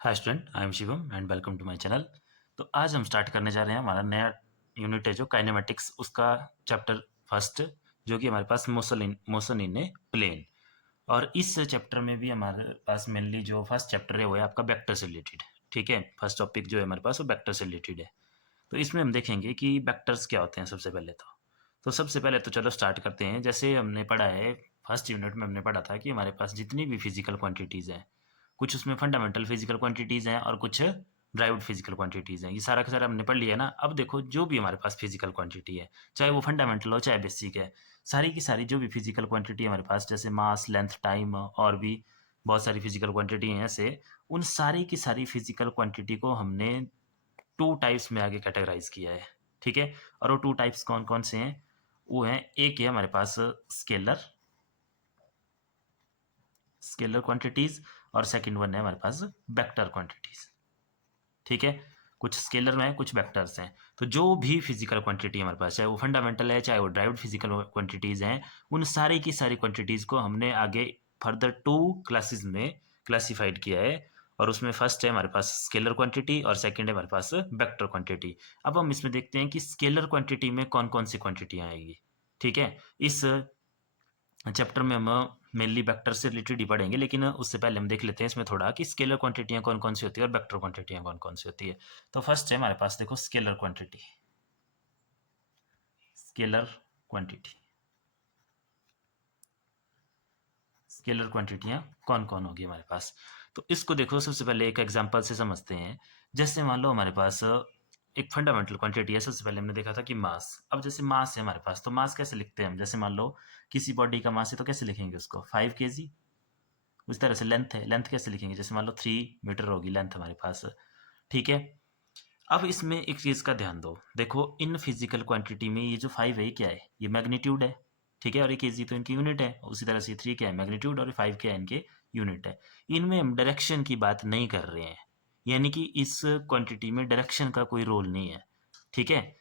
Hi student, I am Shivam and welcome to my channel. तो आज हम स्टार्ट करने जा रहे हैं हमारा नया यूनिट है जो काइनेमेटिक्स, उसका चैप्टर फर्स्ट, जो कि हमारे पास मोशन इन ए प्लेन। और इस चैप्टर में भी हमारे पास मेनली जो फर्स्ट चैप्टर है वो है आपका वेक्टर से रिलेटेड। ठीक है, फर्स्ट टॉपिक जो है हमारे पास वो वेक्टर से रिलेटेड है। तो इसमें हम देखेंगे कि वेक्टर्स क्या होते हैं सबसे पहले तो सबसे पहले तो चलो स्टार्ट करते हैं। जैसे हमने पढ़ा है, फर्स्ट यूनिट में हमने पढ़ा था कि हमारे पास जितनी भी फिजिकल क्वांटिटीज़ हैं, कुछ उसमें फंडामेंटल फिजिकल क्वांटिटीज़ हैं और कुछ ड्राइव्ड फिजिकल क्वांटिटीज़ हैं। ये सारा का सारा हमने पढ़ लिया ना। अब देखो, जो भी हमारे पास फिजिकल क्वांटिटी है, चाहे वो फंडामेंटल हो चाहे बेसिक है, सारी की सारी जो भी फिजिकल क्वांटिटी है हमारे पास, जैसे मास, लेंथ, टाइम और भी बहुत सारी फिजिकल क्वांटिटी हैं ऐसे, उन सारी की सारी फिजिकल क्वांटिटी को हमने टू टाइप्स में आगे कैटेगराइज किया है। ठीक है, और वो टू टाइप्स कौन कौन से हैं? वो हैं, एक है हमारे पास स्केलर स्केलर क्वांटिटीज, और सेकंड वन है हमारे पास वेक्टर क्वांटिटीज। ठीक है, कुछ स्केलर में है, कुछ वेक्टर्स हैं। तो जो भी फिजिकल क्वांटिटी हमारे पास, चाहे वो फंडामेंटल है चाहे वो ड्राइव्ड फिजिकल क्वांटिटीज हैं, उन सारी की सारी क्वांटिटीज को हमने आगे फर्दर टू क्लासेस में क्लासिफाइड किया है। और उसमें फर्स्ट है हमारे पास स्केलर क्वांटिटी और सेकंड है हमारे पास वेक्टर क्वांटिटी। अब हम इसमें देखते हैं कि स्केलर क्वांटिटी में कौन कौन सी क्वांटिटियाँ आएगी। ठीक है, इस चैप्टर में हम मेनली वेक्टर से रिलेटेड ही पढ़ेंगे, लेकिन उससे पहले हम देख लेते हैं इसमें थोड़ा कि स्केलर क्वांटिटियाँ कौन कौन सी होती है और वेक्टर क्वांटिटियाँ कौन कौन सी होती है। तो फर्स्ट है हमारे पास, देखो, scalar quantity. Scalar quantity scalar क्वांटिटियाँ कौन कौन होगी हमारे पास? तो इसको देखो, सबसे पहले एक एग्जांपल से समझते हैं। जैसे मान लो हमारे पास एक फंडामेंटल क्वांटिटी है। सबसे पहले हमने देखा था कि मास। अब जैसे मास है हमारे पास, तो मास कैसे लिखते हैं हम? जैसे मान लो किसी बॉडी का मास है तो कैसे लिखेंगे उसको? 5 kg। उस तरह से लेंथ है, लेंथ कैसे लिखेंगे? जैसे मान लो 3 मीटर होगी लेंथ हमारे पास। ठीक है, अब इसमें एक चीज़ का ध्यान दो। देखो, इन फिजिकल क्वांटिटी में ये जो 5 है ये क्या है? ये मैग्नीट्यूड है। ठीक है, और ये केजी तो इनकी यूनिट है। उसी तरह से 3 क्या है? मैग्नीट्यूड। और 5 क्या है? इनके यूनिट है। इनमें हम डायरेक्शन की बात नहीं कर रहे हैं, यानी कि इस क्वांटिटी में डायरेक्शन का कोई रोल नहीं है। ठीक है,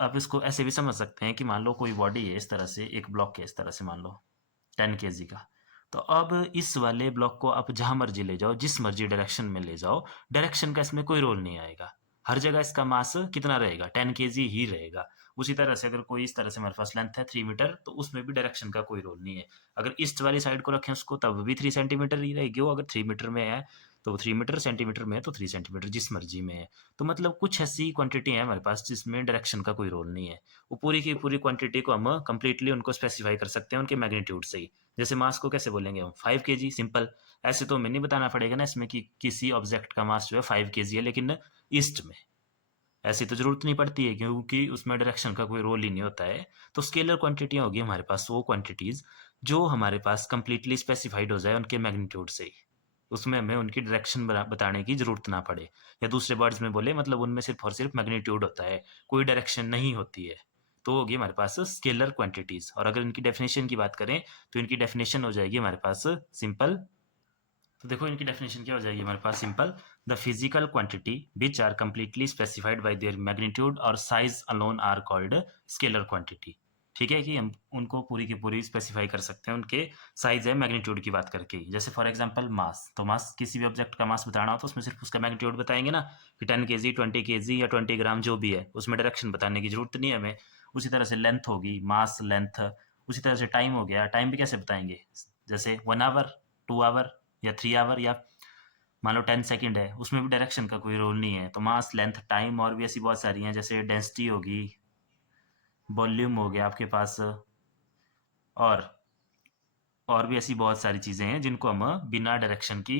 आप इसको ऐसे भी समझ सकते हैं कि मान लो कोई बॉडी है इस तरह से, एक ब्लॉक है इस तरह से, मान लो 10 kg का। तो अब इस वाले ब्लॉक को आप जहां मर्जी ले जाओ, जिस मर्जी डायरेक्शन में ले जाओ, डायरेक्शन का इसमें कोई रोल नहीं आएगा। हर जगह इसका मास कितना रहेगा? 10 kg ही रहेगा। उसी तरह से अगर कोई इस तरह से हमारे पास लेंथ है 3 मीटर, तो उसमें भी डायरेक्शन का कोई रोल नहीं है। अगर ईस्ट वाली साइड को रखें उसको, तब भी 3 सेंटीमीटर ही रहेगी वो। अगर 3 मीटर में है तो वो 3 मीटर, सेंटीमीटर में है तो 3 सेंटीमीटर, जिस मर्जी में है। तो मतलब कुछ ऐसी क्वांटिटी है हमारे पास जिसमें डायरेक्शन का कोई रोल नहीं है। वो पूरी की पूरी क्वांटिटी को हम कंप्लीटली उनको स्पेसिफाई कर सकते हैं उनके मैग्नीट्यूड से ही। जैसे मास को कैसे बोलेंगे हम? 5 kg, सिंपल। ऐसे तो हमें नहीं बताना पड़ेगा ना इसमें कि किसी ऑब्जेक्ट का मास जो है 5 kg है, लेकिन ईस्ट में ऐसी तो जरूरत नहीं पड़ती है, क्योंकि उसमें डायरेक्शन का कोई रोल ही नहीं होता है। तो स्केलर क्वांटिटियाँ होगी हमारे पास वो क्वांटिटीज जो हमारे पास कंप्लीटली स्पेसिफाइड हो जाए उनके मैग्नीट्यूड से ही। उसमें हमें उनकी डायरेक्शन बताने की जरूरत ना पड़े, या दूसरे वर्ड्स में बोले, मतलब उनमें सिर्फ और सिर्फ मैग्नीट्यूड होता है, कोई डायरेक्शन नहीं होती है। तो होगी हमारे पास स्केलर क्वांटिटीज। और अगर इनकी डेफिनेशन की बात करें तो इनकी डेफिनेशन हो जाएगी हमारे पास सिंपल। तो देखो, इनकी डेफिनेशन क्या हो जाएगी हमारे पास? Simple, the physical quantity which are completely specified by their magnitude और size alone are called scalar quantity. ठीक है, कि हम उनको पूरी की पूरी स्पेसिफाई कर सकते हैं उनके साइज है मैग्नीट्यूड की बात करके। जैसे फॉर एग्जांपल मास, तो मास, किसी भी ऑब्जेक्ट का मास बताना हो तो उसमें सिर्फ उसका मैग्नीट्यूड बताएंगे ना, कि 10 kg, 20 kg या 20 ग्राम जो भी है, उसमें डायरेक्शन बताने की जरूरत नहीं है हमें। उसी तरह से लेंथ होगी, मास, लेंथ। उसी तरह से टाइम हो गया, टाइम भी कैसे बताएंगे? जैसे 1 आवर, 2 आवर या 3 आवर, या मान लो 10 सेकेंड है, उसमें भी डायरेक्शन का कोई रोल नहीं है। तो मास, लेंथ, टाइम और भी ऐसी बहुत सारी हैं, जैसे डेंसिटी होगी, वॉल्यूम हो गया आपके पास, और और भी ऐसी बहुत सारी चीज़ें हैं जिनको हम बिना डायरेक्शन की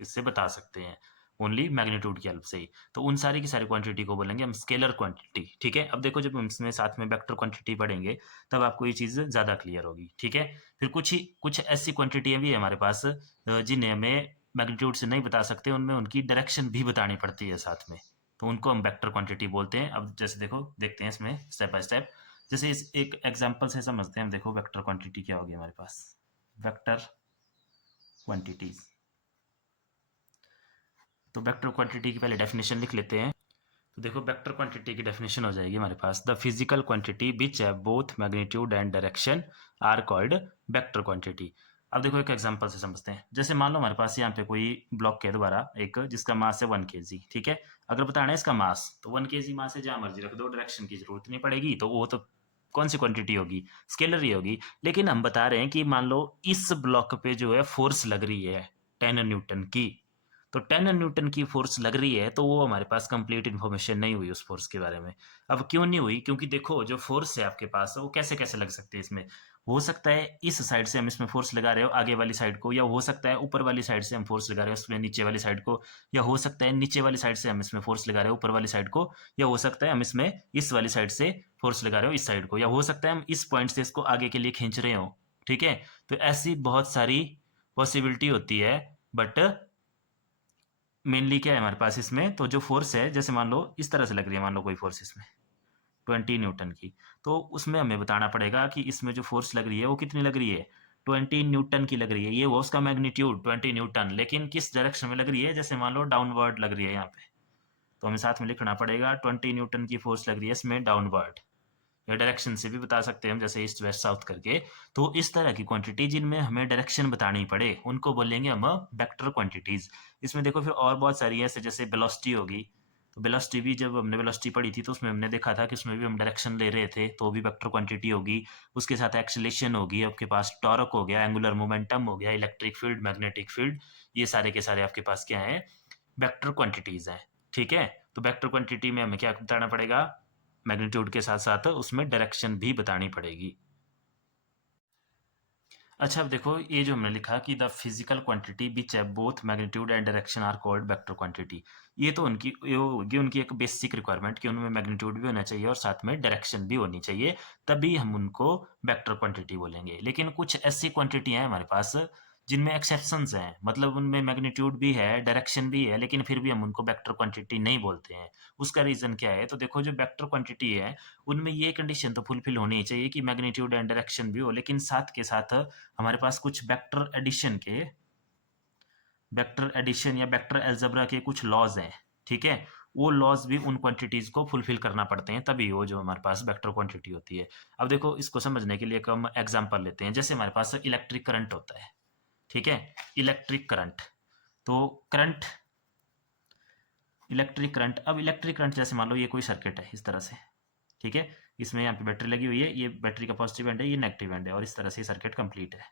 इससे बता सकते हैं, ओनली मैग्नीट्यूड की हेल्प से ही। तो उन सारी की सारी क्वांटिटी को बोलेंगे हम स्केलर क्वांटिटी। ठीक है, अब देखो, जब हम इसमें साथ में वेक्टर क्वांटिटी पढ़ेंगे तब आपको ये चीज़ ज़्यादा क्लियर होगी। ठीक है, फिर कुछ ऐसी क्वांटिटियाँ भी है हमारे पास जिन्हें हमें मैग्नीट्यूड से नहीं बता सकते, उनमें उनकी डायरेक्शन भी बतानी पड़ती है साथ में। तो उनको हम वेक्टर क्वांटिटी बोलते हैं। अब जैसे देखो, देखते हैं इसमें स्टेप बाय स्टेप। जैसे इस एक एग्जाम्पल से समझते हैं हम। देखो, वेक्टर क्वांटिटी क्या होगी हमारे पास? Vector quantities. तो वेक्टर क्वांटिटी की पहले डेफिनेशन लिख लेते हैं। तो देखो, वेक्टर क्वांटिटी की डेफिनेशन हो जाएगी हमारे पास, the physical quantity which have both magnitude and direction are called vector quantity. अब देखो एक एग्जांपल से समझते हैं। जैसे मान लो हमारे पास यहाँ पे कोई ब्लॉक है दोबारा एक, जिसका मास है 1 kg, ठीक है। अगर बताना है इसका मास, तो 1 kg मास है, जहाँ मर्जी रख दो, डायरेक्शन की जरूरत नहीं पड़ेगी, तो वो तो कौन सी क्वांटिटी होगी, स्केलर ही होगी। लेकिन हम बता रहे हैं कि मान लो इस ब्लॉक पे जो है फोर्स लग रही है 10 न्यूटन की, तो 10 न्यूटन की फोर्स लग रही है, तो वो हमारे पास कंप्लीट इन्फॉर्मेशन नहीं हुई उस फोर्स के बारे में। अब क्यों नहीं हुई, क्योंकि देखो जो फोर्स है आपके पास वो कैसे कैसे लग सकते हैं इसमें। हो सकता है इस साइड से हम इसमें फोर्स लगा रहे हो आगे वाली साइड को, या हो सकता है ऊपर वाली साइड से हम फोर्स लगा रहे हो इसमें नीचे वाली साइड को, या हो सकता है नीचे वाली साइड से हम इसमें फोर्स लगा रहे हो ऊपर वाली साइड को, या हो सकता है हम इसमें इस वाली साइड से फोर्स लगा रहे हो इस साइड को, या हो सकता है हम इस पॉइंट से इसको आगे के लिए खींच रहे हो, ठीक है। तो ऐसी बहुत सारी पॉसिबिलिटी होती है, बट मेनली क्या है हमारे पास इसमें, तो जो फोर्स है जैसे मान लो इस तरह से लग रही है, मान लो कोई फोर्स इसमें 20 न्यूटन की, तो उसमें हमें बताना पड़ेगा कि इसमें जो फोर्स लग रही है वो कितनी लग रही है, 20 न्यूटन की लग रही है। ये वो उसका मैग्नीट्यूड 20 न्यूटन, लेकिन किस डायरेक्शन में लग रही है, जैसे मान लो डाउनवर्ड लग रही है यहाँ पे, तो हमें साथ में लिखना पड़ेगा 20 न्यूटन की फोर्स लग रही है इसमें डाउनवर्ड, या डायरेक्शन से भी बता सकते हैं हम, जैसे ईस्ट वेस्ट साउथ करके। तो इस तरह की क्वांटिटी जिनमें हमें डायरेक्शन बतानी पड़े उनको बोलेंगे हम वेक्टर क्वांटिटीज। इसमें देखो फिर और बहुत सारी है, जैसे वेलोसिटी होगी, तो वेलोसिटी भी जब हमने वेलोसिटी पढ़ी थी तो उसमें हमने देखा था कि उसमें भी हम डायरेक्शन ले रहे थे, तो भी वेक्टर क्वांटिटी होगी। उसके साथ एक्सेलेरेशन होगी, आपके पास टॉर्क हो गया, एंगुलर मोमेंटम हो गया, इलेक्ट्रिक फील्ड, मैग्नेटिक फील्ड, ये सारे के सारे आपके पास क्या है, वेक्टर क्वांटिटीज हैं, ठीक है। तो वेक्टर क्वांटिटी में हमें क्या बताना पड़ेगा, मैग्नीट्यूड के साथ साथ उसमें डायरेक्शन भी बतानी पड़ेगी। अच्छा अब देखो ये जो हमने लिखा कि द फिजिकल क्वांटिटी विच है both magnitude and direction are called vector quantity, ये तो उनकी ये होगी उनकी एक बेसिक रिक्वायरमेंट कि उनमें मैग्नीट्यूड भी होना चाहिए और साथ में डायरेक्शन भी होनी चाहिए, तभी हम उनको वेक्टर क्वांटिटी बोलेंगे। लेकिन कुछ ऐसी क्वांटिटी हैं हमारे पास जिनमें एक्सेप्शंस हैं, मतलब उनमें मैग्नीट्यूड भी है डायरेक्शन भी है, लेकिन फिर भी हम उनको वेक्टर क्वांटिटी नहीं बोलते हैं। उसका रीज़न क्या है, तो देखो जो वेक्टर क्वांटिटी है उनमें ये कंडीशन तो फुलफिल होनी चाहिए कि मैग्नीट्यूड एंड डायरेक्शन भी हो, लेकिन साथ के साथ हमारे पास कुछ वेक्टर एडिशन या वेक्टर अलजेब्रा के कुछ लॉज हैं, ठीक है। वो लॉज भी उन क्वांटिटीज को फुलफिल करना पड़ते हैं, तभी वो जो हमारे पास वेक्टर क्वांटिटी होती है। अब देखो इसको समझने के लिए एक हम एग्जांपल लेते हैं। जैसे हमारे पास इलेक्ट्रिक करंट होता है, ठीक है, इलेक्ट्रिक करंट। तो करंट, इलेक्ट्रिक करंट, अब इलेक्ट्रिक करंट जैसे मान लो ये कोई सर्किट है इस तरह से, ठीक है, इसमें यहाँ पे बैटरी लगी हुई है, ये बैटरी का पॉजिटिव एंड है, ये नेगेटिव एंड है, और इस तरह से सर्किट कंप्लीट है।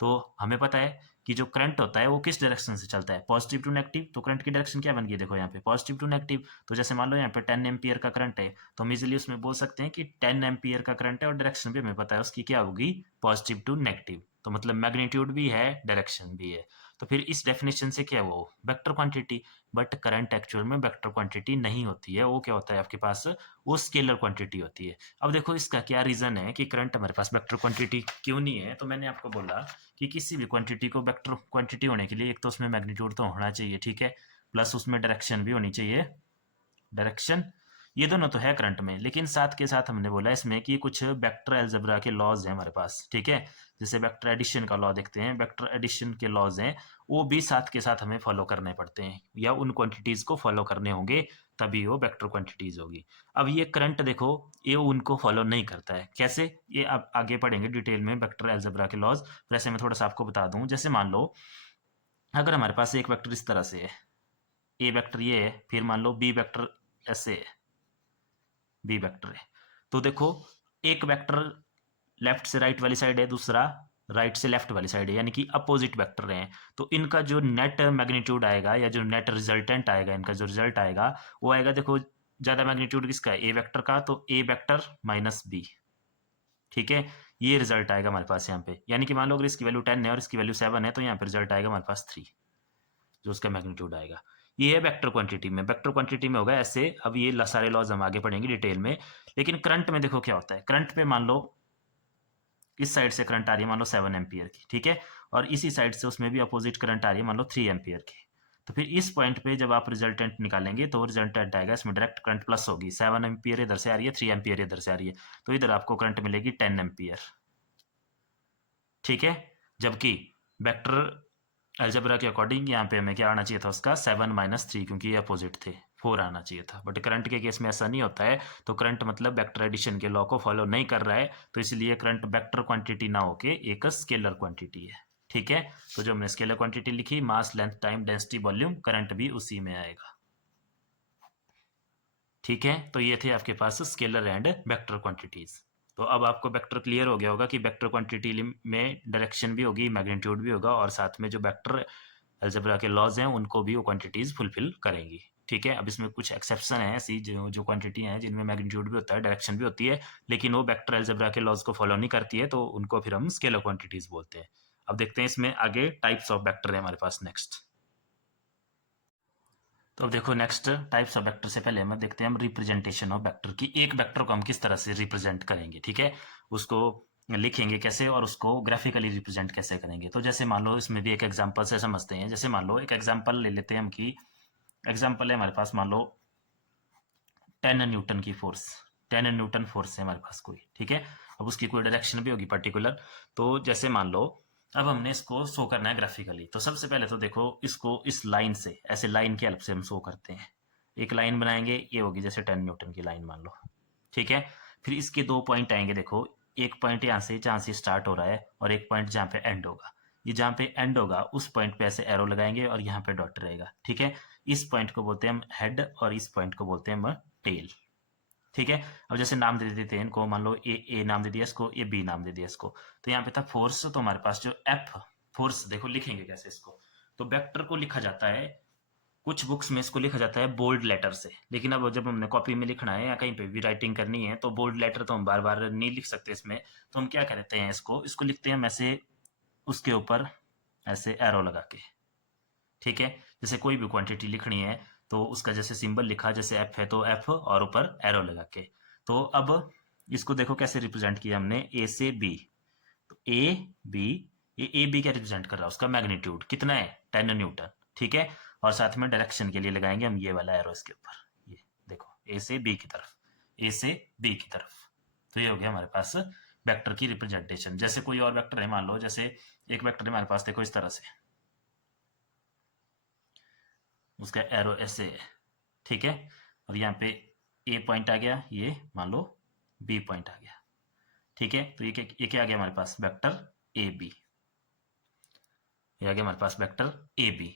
तो हमें पता है कि जो करंट होता है वो किस डायरेक्शन से चलता है, पॉजिटिव टू नेगेटिव। तो करंट की डायरेक्शन क्या बन गई, देखो यहाँ पे पॉजिटिव टू नेगेटिव। तो जैसे मान लो यहाँ पे 10 एम्पियर का करंट है, तो हम इजिली उसमें बोल सकते हैं कि 10 एम्पियर का करंट है, और डायरेक्शन भी हमें पता है उसकी क्या होगी, पॉजिटिव टू नेगेटिव। तो मतलब मैग्नीट्यूड भी है डायरेक्शन भी है। तो फिर इस डेफिनेशन से क्या वो vector quantity. But current actual में वेक्टर क्वांटिटी नहीं होती है, वो क्या होता है आपके पास, वो स्केलर क्वांटिटी होती है। अब देखो इसका क्या रीजन है कि करंट हमारे पास वेक्टर क्वांटिटी क्यों नहीं है। तो मैंने आपको बोला कि किसी भी क्वांटिटी को वेक्टर क्वांटिटी होने के लिए एक तो उसमें मैग्नीट्यूड तो होना चाहिए, ठीक है, प्लस उसमें डायरेक्शन भी होनी चाहिए, डायरेक्शन, ये दोनों तो है करंट में। लेकिन साथ के साथ हमने बोला इसमें कि कुछ वेक्टर अलजेब्रा के लॉज हैं हमारे पास, ठीक है। जैसे वेक्टर एडिशन का लॉ देखते हैं, वेक्टर एडिशन के लॉज हैं, वो भी साथ के साथ हमें फॉलो करने पड़ते हैं, या उन क्वांटिटीज को फॉलो करने होंगे, तभी वो वेक्टर क्वांटिटीज होगी। अब ये करंट देखो, ये उनको फॉलो नहीं करता है, कैसे, ये आप आगे पढ़ेंगे डिटेल में वेक्टर अलजेब्रा के लॉज। वैसे मैं थोड़ा सा आपको बता दूं, जैसे मान लो अगर हमारे पास एक वेक्टर इस तरह से है, ए वेक्टर ये है, फिर मान लो बी वेक्टर ऐसे है, बी वेक्टर है, तो देखो एक वेक्टर लेफ्ट से राइट वाली साइड है, दूसरा राइट से लेफ्ट वाली साइड है, यानी कि अपोजिट वेक्टर हैं। तो इनका जो नेट मैग्नीट्यूड आएगा या जो नेट रिजल्टेंट आएगा, इनका जो रिजल्ट आएगा वो आएगा, देखो ज़्यादा मैग्नीट्यूड किसका है, ए वेक्टर का, तो ए वेक्टर माइनस बी, ठीक है। ये रिजल्ट आएगा हमारे पास यहाँ पे, यानी कि मान लो अगर इसकी वैल्यू 10 है और इसकी वैल्यू 7 है, तो यहाँ पे रिजल्ट आएगा हमारे पास 3, जो उसका मैग्नीट्यूड आएगा। ये है वेक्टर क्वांटिटी में, वेक्टर क्वांटिटी में होगा ऐसे। अब ये सारे लॉज हम आगे पढ़ेंगे डिटेल में। लेकिन करंट में देखो क्या होता है, करंट पे मान लो इस साइड से करंट आ रही है मान लो 7 एम्पियर की, ठीक है, और इसी साइड से उसमें भी अपोजिट करंट आ रही है मान लो 3 एम्पियर की। तो फिर इस पॉइंट पे जब आप रिजल्टेंट निकालेंगे तो रिजल्टेंट आएगा, इसमें डायरेक्ट करंट प्लस होगी, 7 एम्पियर इधर से आ रही है, 3 एम्पियर इधर से आ रही है, तो इधर आपको करंट मिलेगी 10 एम्पियर, ठीक है। जबकि वेक्टर अलजेब्रा के अकॉर्डिंग यहाँ पे हमें क्या आना चाहिए था, उसका 7 - 3, क्योंकि ये अपोजिट थे, 4 आना चाहिए था। बट करंट के केस में ऐसा नहीं होता है। तो करंट मतलब वेक्टर एडिशन के लॉ को फॉलो नहीं कर रहा है, तो इसलिए करंट वेक्टर क्वांटिटी ना होके एक स्केलर क्वांटिटी है, ठीक है, तो जो हमने स्केलर क्वांटिटी लिखी, mass, length, time, density, volume, current भी उसी में आएगा। ठीक है, तो ये थे आपके पास स्केलर एंड वेक्टर क्वांटिटीज। तो अब आपको वेक्टर क्लियर हो गया होगा कि वेक्टर क्वांटिटी में डायरेक्शन भी होगी, मैग्नीट्यूड भी होगा, और साथ में जो वेक्टर अलजेब्रा के लॉज हैं उनको भी वो क्वांटिटीज फुलफिल करेंगी। ठीक है, अब इसमें कुछ एक्सेप्शन है, ऐसी जो क्वांटिटी हैं जिनमें मैग्नीट्यूड भी होता है, डायरेक्शन भी होती है, लेकिन वो वेक्टर अलजेब्रा के लॉज को फॉलो नहीं करती है, तो उनको फिर हम स्केलर क्वांटिटीज बोलते हैं। अब देखते हैं इसमें आगे टाइप्स ऑफ वेक्टर है हमारे पास नेक्स्ट। तो अब देखो नेक्स्ट टाइप्स ऑफ वेक्टर से पहले हम देखते हैं हम रिप्रेजेंटेशन ऑफ वेक्टर की, एक वेक्टर को हम किस तरह से रिप्रेजेंट करेंगे। ठीक है, उसको लिखेंगे कैसे और उसको ग्राफिकली रिप्रेजेंट कैसे करेंगे। तो जैसे मान लो इसमें भी एक एग्जांपल से समझते हैं। जैसे मान लो एक एग्जांपल ले लेते हैं हम कि एग्जांपल है हमारे पास, मान लो 10 न्यूटन की फोर्स, 10 न्यूटन फोर्स है हमारे पास कोई। ठीक है, अब उसकी कोई डायरेक्शन भी होगी पर्टिकुलर। तो जैसे मान लो अब हमने इसको शो करना है ग्राफिकली, तो सबसे पहले तो देखो इसको इस लाइन से, ऐसे लाइन की हेल्प से हम शो करते हैं। एक लाइन बनाएंगे, ये होगी जैसे 10 न्यूटन की लाइन मान लो। ठीक है, फिर इसके दो पॉइंट आएंगे, देखो एक पॉइंट यहाँ से जहाँ से स्टार्ट हो रहा है और एक पॉइंट जहाँ पे एंड होगा। ये जहाँ पे एंड होगा उस पॉइंट पे ऐसे एरो लगाएंगे और यहाँ पे डॉट रहेगा। ठीक है, इस पॉइंट को बोलते हैं हम हेड और इस पॉइंट को बोलते हैं हम टेल। ठीक है, अब जैसे नाम दे देते हैं इनको, मान लो ए नाम दे दिया इसको, ये बी नाम दे दिया इसको। तो यहाँ पे था फोर्स, तो हमारे पास जो एफ फोर्स, देखो लिखेंगे कैसे इसको। तो वेक्टर को लिखा जाता है, कुछ बुक्स में इसको लिखा जाता है बोल्ड लेटर से, लेकिन अब जब हमने कॉपी में लिखना है या कहीं पे भी राइटिंग करनी है तो बोल्ड लेटर तो हम बार बार नहीं लिख सकते इसमें। तो हम क्या करते हैं, इसको लिखते हैं हम ऐसे, उसके ऊपर ऐसे एरो लगा के। ठीक है, जैसे कोई भी क्वांटिटी लिखनी है तो उसका जैसे सिंबल लिखा, जैसे एफ है तो एफ और ऊपर एरो लगा के। तो अब इसको देखो कैसे रिप्रेजेंट किया हमने, ए से बी। तो ए बी, ये ए बी क्या रिप्रेजेंट कर रहा है, उसका मैग्नीट्यूड कितना है 10 न्यूटन। ठीक है, और साथ में डायरेक्शन के लिए लगाएंगे हम ये वाला एरो इसके ऊपर, ये देखो ए से बी की तरफ, ए से बी की तरफ। तो ये हो गया हमारे पास वेक्टर की रिप्रेजेंटेशन। जैसे कोई और वेक्टर है, मान लो जैसे एक वेक्टर है हमारे पास, देखो इस तरह से, उसका एरो ऐसे है। ठीक है, और यहाँ पे ए पॉइंट आ गया, ये मान लो बी पॉइंट आ गया। ठीक है, तो ये क्या आ गया हमारे पास, वेक्टर ए बी। ये आ गया हमारे पास वेक्टर ए बी।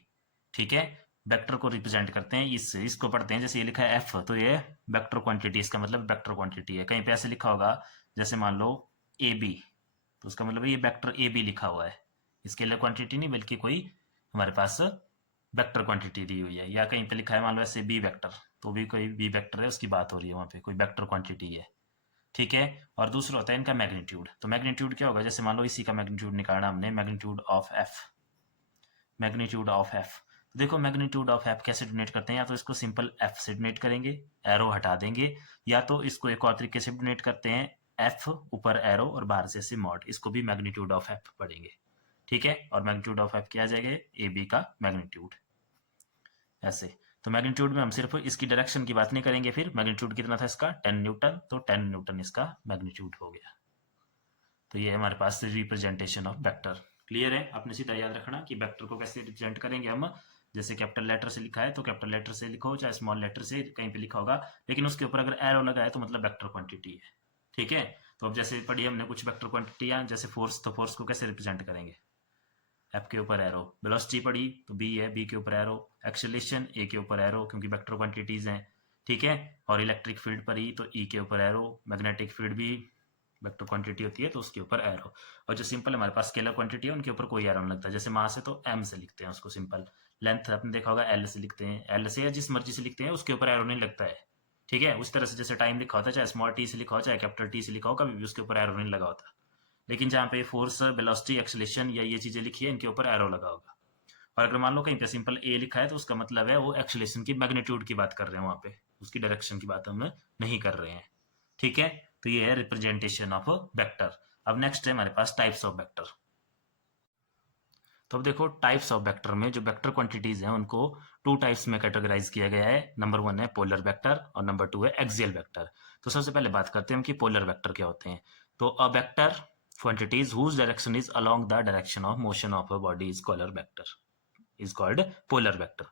ठीक है, वेक्टर को रिप्रेजेंट करते हैं इससे, इसको पढ़ते हैं। जैसे ये लिखा है एफ, तो ये वेक्टर क्वांटिटी, इसका मतलब वेक्टर क्वांटिटी है। कहीं पे ऐसे लिखा होगा, जैसे मान लो ए बी, तो उसका मतलब ये वेक्टर ए बी लिखा हुआ है, इसके लिए क्वांटिटी नहीं बल्कि कोई हमारे पास वेक्टर क्वांटिटी दी हुई है। या कहीं पे लिखा है मान लो ऐसे बी वेक्टर, तो भी कोई बी वेक्टर है, उसकी बात हो रही है, वहाँ पे कोई वेक्टर क्वांटिटी है। ठीक है, और दूसरा होता है इनका मैग्नीट्यूड। तो मैग्नीट्यूड क्या होगा, जैसे मान लो इसी का मैग्नीट्यूड निकालना हमने, magnitude of F, magnitude of F. तो देखो मैग्नीट्यूड ऑफ एफ कैसे डिनोट करते हैं, या तो इसको सिंपल एफ से डिनोट करेंगे, एरो हटा देंगे, या तो इसको एक और तरीके से डिनोट करते हैं, एफ ऊपर एरो और बाहर से ऐसे मॉड, इसको भी मैग्नीट्यूड ऑफ एफ पढ़ेंगे। ठीक है, और मैग्नीट्यूड ऑफ एफ क्या आ जाएगा, ए बी का मैग्नीट्यूड ऐसे। तो मैग्नीट्यूड में हम सिर्फ इसकी डायरेक्शन की बात नहीं करेंगे, फिर मैग्नीट्यूड कितना था इसका 10 न्यूटन, तो 10 न्यूटन इसका मैग्नीट्यूड हो गया। तो ये हमारे पास रिप्रेजेंटेशन ऑफ वेक्टर। क्लियर है, आपने सीधा याद रखना कि वेक्टर को कैसे रिप्रेजेंट करेंगे हम। जैसे कैपिटल लेटर से लिखा है तो कैपिटल लेटर से लिखो, चाहे स्मॉल लेटर से कहीं पे लिखा होगा, लेकिन उसके ऊपर अगर एरो लगा है तो मतलब वेक्टर क्वांटिटी है। ठीक है, तो अब जैसे पढ़ी हमने कुछ वेक्टर क्वांटिटियां, जैसे फोर्स, तो फोर्स को कैसे रिप्रेजेंट करेंगे, एफ के ऊपर एरो। वेलोसिटी पढ़ी तो बी है, बी के ऊपर एरो। एक्सेलरेशन ए के ऊपर एरो, क्योंकि वेक्टर क्वांटिटीज हैं। ठीक है, और इलेक्ट्रिक फील्ड पढ़ी तो ई के ऊपर एरो। मैग्नेटिक फील्ड भी वेक्टर क्वांटिटी होती है तो उसके ऊपर एरो। और जो सिंपल हमारे पास स्केलर क्वांटिटी है उनके ऊपर कोई एरो नहीं लगता। जैसे मास है तो एम से लिखते हैं उसको सिंपल। लेंथ आपने देखा होगा एल से लिखते हैं, एल से या जिस मर्जी से लिखते हैं, उसके ऊपर एरो नहीं लगता है। ठीक है, उस तरह से जैसे टाइम लिखा होता है, चाहे स्मॉल टी से लिखा हो चाहे कैपिटल टी से लिखा हो, कभी भी उसके ऊपर एरो नहीं लगा होता। लेकिन जहाँ पे फोर्स, वेलोसिटी, एक्सेलरेशन या ये चीजें लिखी है, इनके ऊपर एरो लगा होगा। और अगर मान लो कहीं पे सिंपल ए लिखा है तो उसका मतलब है वो एक्सेलरेशन की मैग्नीट्यूड की बात कर रहे हैं, वहां पे उसकी डायरेक्शन की बात हम नहीं कर रहे हैं। ठीक है, तो ये है रिप्रेजेंटेशन ऑफ वेक्टर। अब नेक्स्ट है हमारे पास टाइप्स ऑफ वेक्टर। तो अब देखो टाइप्स ऑफ वेक्टर में जो वेक्टर क्वांटिटीज हैं उनको टू टाइप्स में कैटेगराइज किया गया है। नंबर 1 है पोलर वेक्टर और नंबर 2 है एक्सियल वेक्टर। तो सबसे पहले बात करते हैं कि पोलर वेक्टर क्या होते हैं। तो a vector quantities whose direction is along the direction of motion of a body is called vector, is called polar vector.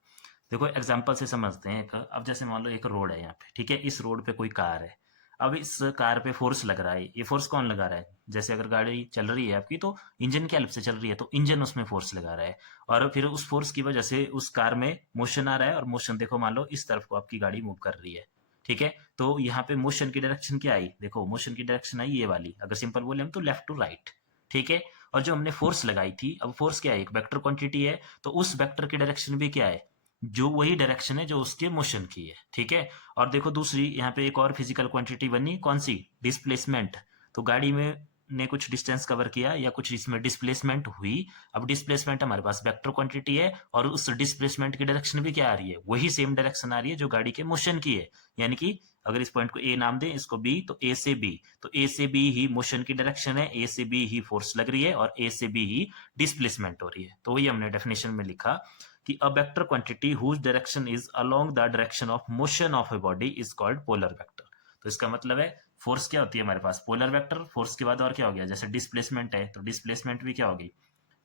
देखो एग्जांपल से समझते हैं। अब जैसे मान लो एक रोड है यहाँ पे, ठीक है, इस रोड पे कोई कार है। अब इस कार पे फोर्स लग रहा है, ये फोर्स कौन लगा रहा है? जैसे अगर गाड़ी चल रही है आपकी तो इंजन की हेल्प से चल रही है, तो इंजन उसमें फोर्स लगा रहा है, और फिर उस फोर्स की वजह से उस कार में मोशन आ रहा है, और मोशन देखो मान लो इस तरफ को आपकी गाड़ी मूव कर रही है, ठीक है। तो यहाँ पे मोशन की डायरेक्शन क्या आई? देखो मोशन की डायरेक्शन आई ये वाली, अगर सिंपल बोले हम तो लेफ्ट टू राइट, ठीक है। और जो हमने फोर्स लगाई थी, अब फोर्स क्या है? एक वेक्टर क्वांटिटी है, तो उस वेक्टर की डायरेक्शन भी क्या है? जो वही डायरेक्शन है जो उसके मोशन की है, ठीक है। और देखो दूसरी यहाँ पे एक और फिजिकल क्वांटिटी बनी, कौन सी? डिस्प्लेसमेंट। तो गाड़ी में ने कुछ डिस्टेंस कवर किया या कुछ इसमें डिस्प्लेसमेंट हुई। अब डिस्प्लेसमेंट हमारे पास वेक्टर क्वांटिटी है, और उस डिस्प्लेसमेंट की डायरेक्शन भी क्या आ रही है? वही सेम डायरेक्शन आ रही है जो गाड़ी के मोशन की है। यानी कि अगर इस पॉइंट को ए नाम दें, इसको बी, तो ए से बी, तो ए से बी ही मोशन की डायरेक्शन है, ए से बी ही फोर्स लग रही है, और ए से बी ही डिस्प्लेसमेंट हो रही है। तो वही हमने डेफिनेशन में लिखा कि a vector quantity whose direction is along the direction of motion of a body is called polar vector। तो इसका मतलब है फोर्स क्या होती है हमारे पास? Polar vector. फोर्स के बाद और क्या हो गया? जैसे डिस्प्लेसमेंट है तो डिस्प्लेसमेंट भी क्या होगी?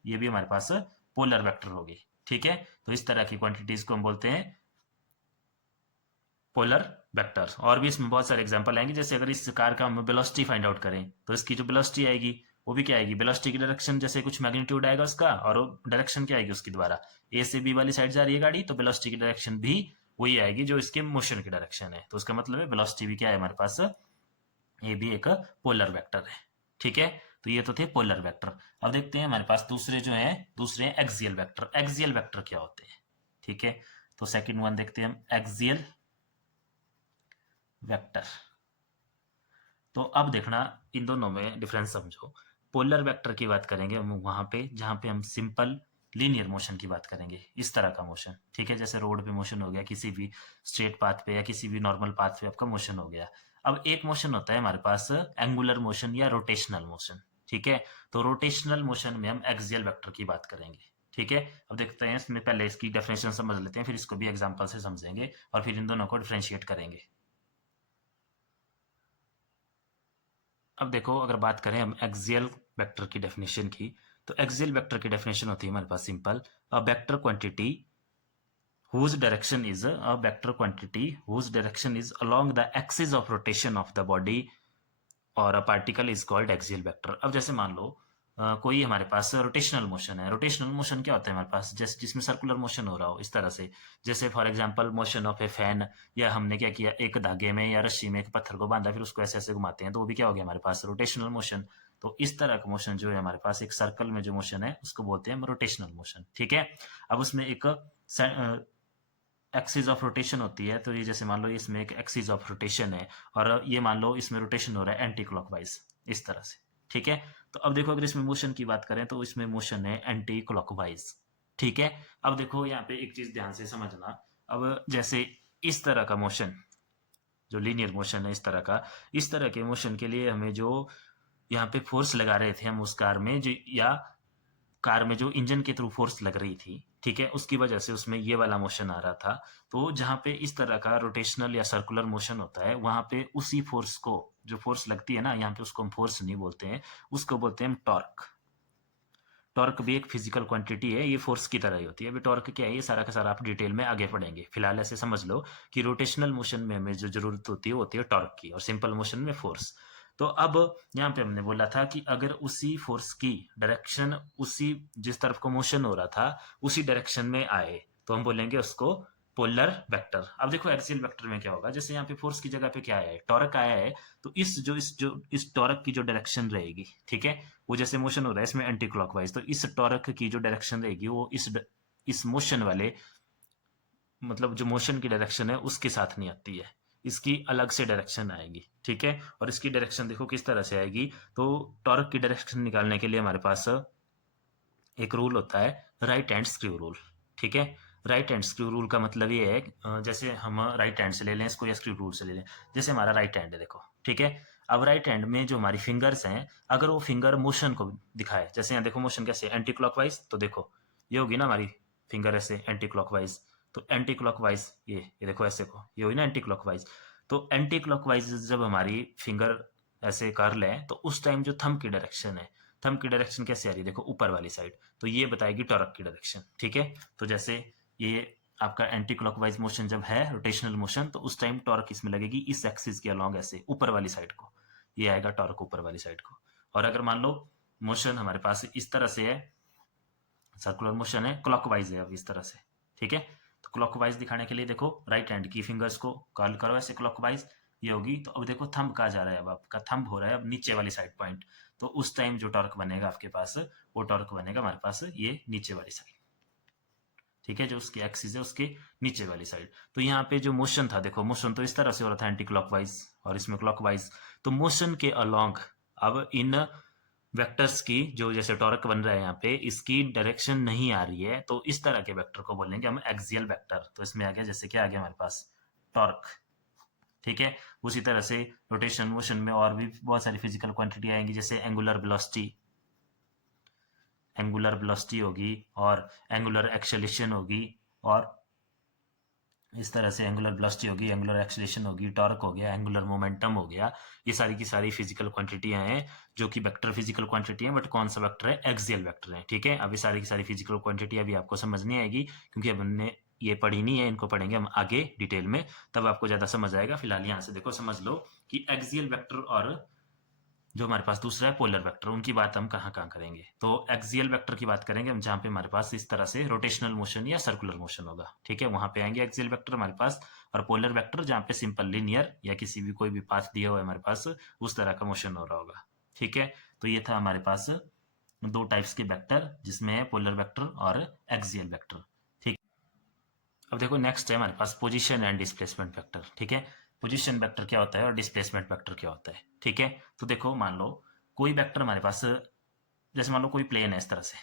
ये भी हमारे पास पोलर वेक्टर होगी, ठीक है। तो इस तरह की क्वांटिटीज को हम बोलते हैं पोलर वेक्टर। और भी इसमें बहुत सारे एग्जांपल आएंगे, जैसे अगर इस कार का हम वेलोसिटी फाइंड आउट करें तो इसकी जो वेलोसिटी आएगी वो भी क्या आएगी? वेलोसिटी की डायरेक्शन, जैसे कुछ मैग्नीट्यूड आएगा उसका, और वो डायरेक्शन क्या आएगी उसकी द्वारा? ए से बी वाली साइड जा रही है गाड़ी, तो वेलोसिटी की डायरेक्शन भी वही आएगी जो इसके मोशन की डायरेक्शन है। तो उसका मतलब है वेलोसिटी भी क्या है हमारे पास? ये भी एक पोलर वेक्टर है, ठीक है। तो ये तो थे पोलर वेक्टर। अब देखते हैं हमारे पास दूसरे जो हैं, दूसरे हैं एक्सियल वेक्टर। एक्सियल वेक्टर क्या होते हैं, ठीक है। तो सेकंड वन देखते हैं हम, एक्सियल वेक्टर। तो अब देखना इन दोनों में डिफरेंस समझो। पोलर वेक्टर की बात करेंगे हम वहां पे जहां पे हम सिंपल लीनियर मोशन की बात करेंगे, इस तरह का मोशन, ठीक है। जैसे रोड पे मोशन हो गया, किसी भी स्ट्रेट पाथ पे या किसी भी नॉर्मल पाथ पे आपका मोशन हो गया। अब एक मोशन होता है हमारे पास एंगुलर मोशन या रोटेशनल मोशन, ठीक है। तो रोटेशनल मोशन में हम एक्सियल वेक्टर की बात करेंगे, ठीक है। अब देखते हैं इसमें, पहले इसकी डेफिनेशन समझ लेते हैं, फिर इसको भी एग्जांपल से समझेंगे, और फिर इन दोनों को डिफ्रेंशिएट करेंगे। अब देखो अगर बात करें हम एक्सियल वेक्टर की डेफिनेशन की, तो एक्सियल वेक्टर की डेफिनेशन होती है हमारे पास simple, a vector quantity whose direction is a vector quantity whose direction is along the axis of rotation of the body और a particle is called axial vector. अब जैसे मान लो कोई हमारे पास रोटेशनल मोशन है। रोटेशनल मोशन क्या होता है हमारे पास? जैसे जिसमें सर्कुलर मोशन हो रहा हो, इस तरह से। जैसे for example motion of A fan, या हमने क्या किया, एक धागे में या रस्सी में एक पत्थर को बांधा, फिर उसको ऐसे ऐसे घुमाते हैं, तो वो भी क्या हो गया हमारे पास? Rotational motion. तो इस तरह का मोशन जो है हमारे पास, एक सर्कल में जो मोशन है उसको बोलते हैं हम रोटेशनल मोशन, ठीक है। अब उसमें एक एक्सिस ऑफ रोटेशन होती है, तो ये जैसे मान लो इसमें एक एक्सिस ऑफ रोटेशन है, और ये मान लो इसमें रोटेशन हो रहा है एंटी क्लॉकवाइज, इस तरह से, ठीक है। तो अब देखो अगर इसमें मोशन की बात करें तो इसमें मोशन है एंटी क्लॉकवाइज, ठीक है। अब देखो यहाँ पे एक चीज ध्यान से समझना। अब जैसे इस तरह का मोशन, जो लीनियर मोशन है इस तरह का, इस तरह के मोशन के लिए हमें जो यहाँ पे फोर्स लगा रहे थे हम उस कार में, जो या कार में जो इंजन के थ्रू फोर्स लग रही थी, ठीक है, उसकी वजह से उसमें ये वाला मोशन आ रहा था। तो जहाँ पे इस तरह का रोटेशनल या सर्कुलर मोशन होता है, वहां पे उसी फोर्स को, जो फोर्स लगती है ना यहाँ पे, उसको हम फोर्स नहीं बोलते हैं, उसको बोलते हैं हम टॉर्क। टॉर्क भी एक फिजिकल क्वांटिटी है, ये फोर्स की तरह ही होती है। अभी टॉर्क क्या है, ये सारा का सारा आप डिटेल में आगे पढ़ेंगे। फिलहाल ऐसे समझ लो कि रोटेशनल मोशन में हमें जो जरूरत होती है वो होती है टॉर्क की, और सिंपल मोशन में फोर्स। तो अब यहाँ पे हमने बोला था कि अगर उसी फोर्स की डायरेक्शन, उसी जिस तरफ को मोशन हो रहा था उसी डायरेक्शन में आए, तो हम बोलेंगे उसको पोलर वेक्टर। अब देखो एक्सियल वेक्टर में क्या होगा, जैसे यहाँ पे फोर्स की जगह पे क्या आया है? टॉर्क आया है। तो इस टॉर्क की जो डायरेक्शन रहेगी, ठीक है, वो जैसे मोशन हो रहा है इसमें एंटी क्लॉकवाइज, तो इस टॉर्क की जो डायरेक्शन रहेगी वो इस मोशन वाले, मतलब जो मोशन की डायरेक्शन है उसके साथ नहीं आती है, इसकी अलग से डायरेक्शन आएगी, ठीक है। और इसकी डायरेक्शन देखो किस तरह से आएगी। तो टॉर्क की डायरेक्शन निकालने के लिए हमारे पास एक रूल होता है, राइट हैंड स्क्रू रूल, ठीक है। राइट हैंड स्क्रू रूल का मतलब ये है, जैसे हम राइट हैंड से ले लें इसको या स्क्रू रूल से ले लें। जैसे हमारा राइट हैंड है देखो, ठीक है। अब राइट हैंड में जो हमारी फिंगर्स हैं, अगर वो फिंगर मोशन को दिखाए, जैसे यहाँ देखो मोशन कैसे, एंटी क्लॉकवाइज, तो देखो ये होगी ना हमारी फिंगर ऐसे एंटी क्लॉकवाइज। तो एंटी क्लॉकवाइज ये देखो ऐसे को, ये हुई ना एंटी क्लॉकवाइज। तो एंटी क्लॉकवाइज जब हमारी फिंगर ऐसे कर लें, तो उस टाइम जो थंब की डायरेक्शन है, थंब की डायरेक्शन कैसे आ रही है? देखो ऊपर वाली साइड, तो ये बताएगी टॉर्क की डायरेक्शन, ठीक है। तो जैसे ये आपका एंटी क्लॉकवाइज मोशन जब है, रोटेशनल मोशन, तो उस टाइम टॉर्क इसमें लगेगी इस एक्सिस के अलॉन्ग, ऐसे ऊपर वाली साइड को, ये आएगा टॉर्क ऊपर वाली साइड को। और अगर मान लो मोशन हमारे पास इस तरह से है, सर्कुलर मोशन है, क्लॉकवाइज है अब इस तरह से, ठीक है। तो क्लॉकवाइज दिखाने के लिए देखो राइट हैंड की फिंगर्स को कर्ल करो ऐसे क्लॉकवाइज, ये होगी। तो अब देखो थंब कहाँ जा रहा है, अब आपका थंब हो रहा है अब नीचे वाली साइड पॉइंट। तो उस टाइम जो टॉर्क बनेगा आपके पास, वो टॉर्क बनेगा हमारे पास ये नीचे वाली साइड, ठीक है, जो उसकी एक्सिस है उसके नीचे वाली साइड। तो यहाँ पे जो मोशन था, देखो मोशन तो इस तरह से हो रहा था एंटी क्लॉकवाइज, और इसमें क्लॉकवाइज। तो मोशन के अलोंग अब इन वेक्टर्स की जो जैसे टॉर्क बन रहा है यहाँ पे, इसकी डायरेक्शन नहीं आ रही है, तो इस तरह के वेक्टर को बोलेंगे हम एक्सियल वेक्टर। तो इसमें आ गया, जैसे क्या आ गया हमारे पास, टॉर्क, ठीक है। उसी तरह से रोटेशन मोशन में और भी बहुत सारी फिजिकल क्वांटिटी आएंगी, जैसे एंगुलर वेलोसिटी, एंगुलर वेलोसिटी होगी, और एंगुलर एक्सेलेरेशन होगी, और इस तरह से एंगुलर वेलोसिटी होगी, एंगुलर एक्सेलेरेशन होगी, टॉर्क हो गया, एंगुलर मोमेंटम हो गया। ये सारी की सारी फिजिकल क्वांटिटियां हैं जो कि वेक्टर फिजिकल क्वांटिटी हैं, बट कौन सा वेक्टर है, एक्सियल वेक्टर है, ठीक है। अब ये सारी की सारी फिजिकल क्वांटिटी अभी आपको समझ नहीं आएगी, क्योंकि अब हमने ये पढ़ी नहीं है, इनको पढ़ेंगे हम आगे डिटेल में, तब आपको ज्यादा समझ आएगा। फिलहाल यहाँ से देखो समझ लो कि एक्सियल वेक्टर और जो हमारे पास दूसरा है पोलर वेक्टर, उनकी बात हम कहाँ कहाँ करेंगे। तो एक्सियल वेक्टर की बात करेंगे हम जहाँ पे हमारे पास इस तरह से रोटेशनल मोशन या सर्कुलर मोशन होगा, ठीक है, वहां पे आएंगे एक्सियल वेक्टर हमारे पास। और पोलर वेक्टर जहाँ पे सिंपल लिनियर या किसी भी कोई भी पाथ दिया हुआ है हमारे पास, उस तरह का मोशन हो रहा होगा, ठीक है। तो ये था हमारे पास दो टाइप्स के वेक्टर, जिसमें है पोलर वेक्टर और एक्सियल वेक्टर, ठीक। अब देखो नेक्स्ट है हमारे पास पोजीशन एंड डिस्प्लेसमेंट वेक्टर, ठीक है। पोजीशन वेक्टर क्या होता है और डिस्प्लेसमेंट वेक्टर क्या होता है, ठीक है। तो देखो मान लो कोई वेक्टर हमारे पास, जैसे मान लो कोई प्लेन है इस तरह से,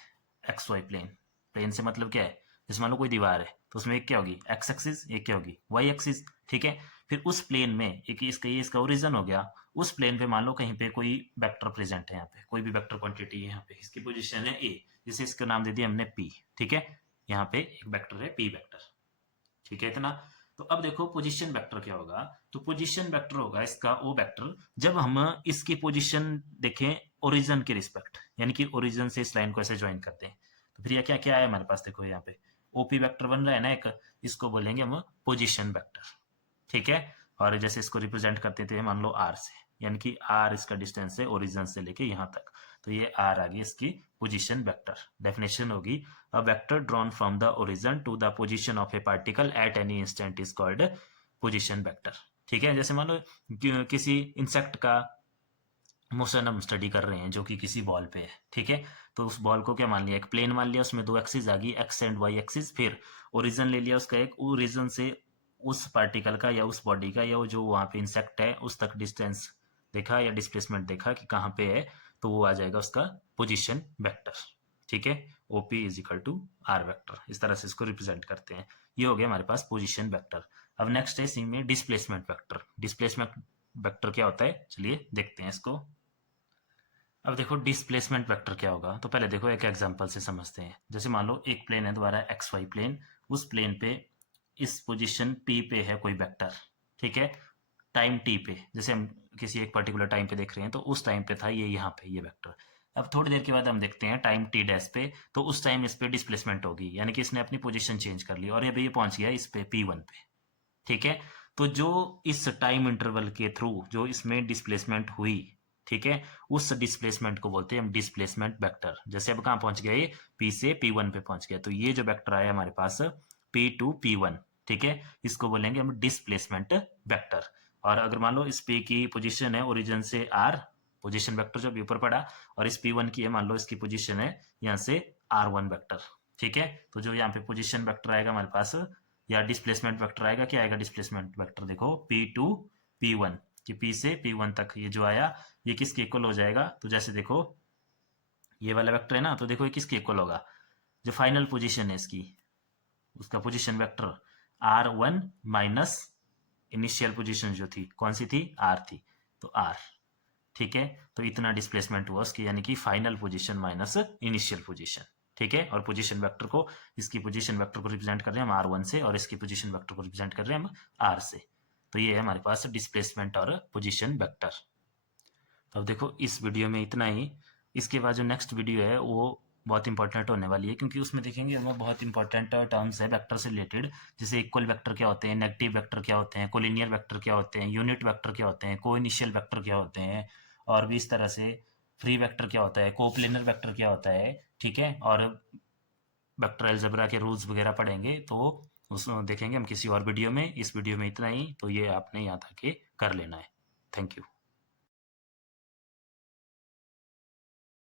एक्स वाई प्लेन, प्लेन से मतलब क्या है, जैसे मान लो कोई दीवार है, तो उसमें एक क्या होगी एक्स एक्सिस, एक क्या होगी वाई एक्सिस, ठीक है। फिर उस प्लेन में एक इसका ओरिजन हो गया, उस प्लेन पे मान लो कहीं पे कोई वेक्टर प्रेजेंट है, यहाँ पे कोई भी वेक्टर क्वांटिटी है, यहाँ पे इसकी पोजीशन है ए, जैसे इसका नाम दे दिया हमने पी, ठीक है। यहाँ पे एक वेक्टर है पी वेक्टर, ठीक है इतना। तो अब देखो पोजीशन वेक्टर क्या होगा, तो पोजीशन वेक्टर होगा इसका वो वेक्टर जब हम इसकी पोजीशन देखें ओरिजिन के रिस्पेक्ट, यानी कि ओरिजिन से इस लाइन को ऐसे ज्वाइन करते हैं। तो फिर ये क्या क्या है हमारे पास, देखो यहाँ पे ओपी वेक्टर बन रहा है ना एक, इसको बोलेंगे हम पोजीशन वेक्टर, ठीक है। और जैसे इसको रिप्रेजेंट करते थे मान लो आर से, यानी कि आर इसका डिस्टेंस है ओरिजिन से लेके यहाँ तक, तो ये आर आ गई इसकी पोजीशन वेक्टर। डेफिनेशन होगी, a vector drawn from the origin to the position of a particle at any instant is called position vector, ठीक है। जैसे मान लो किसी इंसेक्ट का मोशन हम स्टडी कर रहे हैं जो कि किसी बॉल पे है, ठीक है। तो उस बॉल को क्या मान लिया, एक प्लेन मान लिया, उसमें दो एक्सिस आ गई एक्स एंड वाई एक्सिस, फिर ओरिजिन ले लिया उसका एक, ओरिजिन से उस पार्टिकल का या उस बॉडी का या जो वहां पे इंसेक्ट है उस तक डिस्टेंस देखा या डिस्प्लेसमेंट देखा कि कहाँ पे है, तो वो आ जाएगा उसका पोजिशन वेक्टर, ठीक है। OP is equal to R vector, इस तरह से इसको रिप्रेजेंट करते हैं। ये हो गया हमारे पास पोजिशन वेक्टर। अब नेक्स्ट है इसी में डिस्प्लेसमेंट वेक्टर। डिस्प्लेसमेंट वेक्टर क्या होता है, चलिए देखते हैं इसको। अब देखो डिस्प्लेसमेंट वेक्टर क्या होगा, तो पहले देखो एक एग्जांपल से समझते हैं। जैसे मान लो एक प्लेन है दोबारा एक्स वाई प्लेन, उस प्लेन पे इस पोजीशन पी पे है कोई वेक्टर, ठीक है, टाइम टी पे, जैसे हम किसी एक पर्टिकुलर टाइम पे देख रहे हैं, तो उस टाइम पे था ये यहाँ पे ये वेक्टर। अब थोड़ी देर के बाद हम देखते हैं टाइम टी डैश पे, तो उस टाइम इस पे डिस्प्लेसमेंट होगी, यानी कि इसने अपनी पोजीशन चेंज कर ली और ये पहुंच गया इस पे P1 पे, ठीक है। तो जो इस टाइम इंटरवल के थ्रू जो इसमें डिस्प्लेसमेंट हुई, ठीक है, उस डिस्प्लेसमेंट को बोलते हैं हम डिस्प्लेसमेंट वेक्टर। जैसे अब कहाँ पहुंच गया ये पी से P1 पे पहुंच गया, तो ये जो वेक्टर आया हमारे पास P2 P1, ठीक है, इसको बोलेंगे हम डिस्प्लेसमेंट वेक्टर। और अगर मान लो इस P की पोजीशन है ओरिजिन से R, पोजीशन वेक्टर जो ऊपर पड़ा, और इस P1 की है मान लो इसकी पोजीशन है यहाँ से R1 वेक्टर, ठीक है। तो जो यहाँ पे पोजीशन वेक्टर आएगा हमारे पास या डिस्प्लेसमेंट वेक्टर आएगा, क्या आएगा डिस्प्लेसमेंट वेक्टर, देखो P2 P1 कि P से P1 तक ये जो आया ये किसके इक्वल हो जाएगा, तो जैसे देखो ये वाला वेक्टर है ना, तो देखो ये किसके इक्वल होगा, जो फाइनल पोजीशन है इसकी, उसका position vector R1 minus initial position जो थी कौन सी थी R थी, तो R, ठीक है। तो इतना डिस्प्लेसमेंट हुआ उसकी, यानी कि final position minus initial position, ठीक है। और पोजीशन वेक्टर को, इसकी पोजीशन वेक्टर को रिप्रेजेंट कर रहे हैं हम R1 से, और इसकी पोजीशन वेक्टर को रिप्रेजेंट कर रहे हैं हम R से। तो ये है हमारे पास डिस्प्लेसमेंट और पोजीशन वेक्टर। तो अब देखो इस वीडियो में इतना ही, इसके बाद जो नेक्स्ट वीडियो है वो बहुत इंपॉर्टेंट होने वाली है, क्योंकि उसमें देखेंगे हमें बहुत इंपॉर्टेंट टर्म्स है वेक्टर से रिलेटेड, जैसे इक्वल वेक्टर क्या होते हैं, नेगेटिव वेक्टर क्या होते हैं, कोलिनियर वेक्टर क्या होते हैं, यूनिट वेक्टर क्या होते हैं, कोइनिशियल वेक्टर क्या होते हैं, और भी इस तरह से फ्री वेक्टर क्या होता है, कोप्लेनर वेक्टर क्या होता है, ठीक है। और वेक्टर अलजेब्रा के रूल्स वगैरह पढ़ेंगे, तो उस देखेंगे हम किसी और वीडियो में। इस वीडियो में इतना ही, तो ये आपने याद आके कर लेना है। Thank you.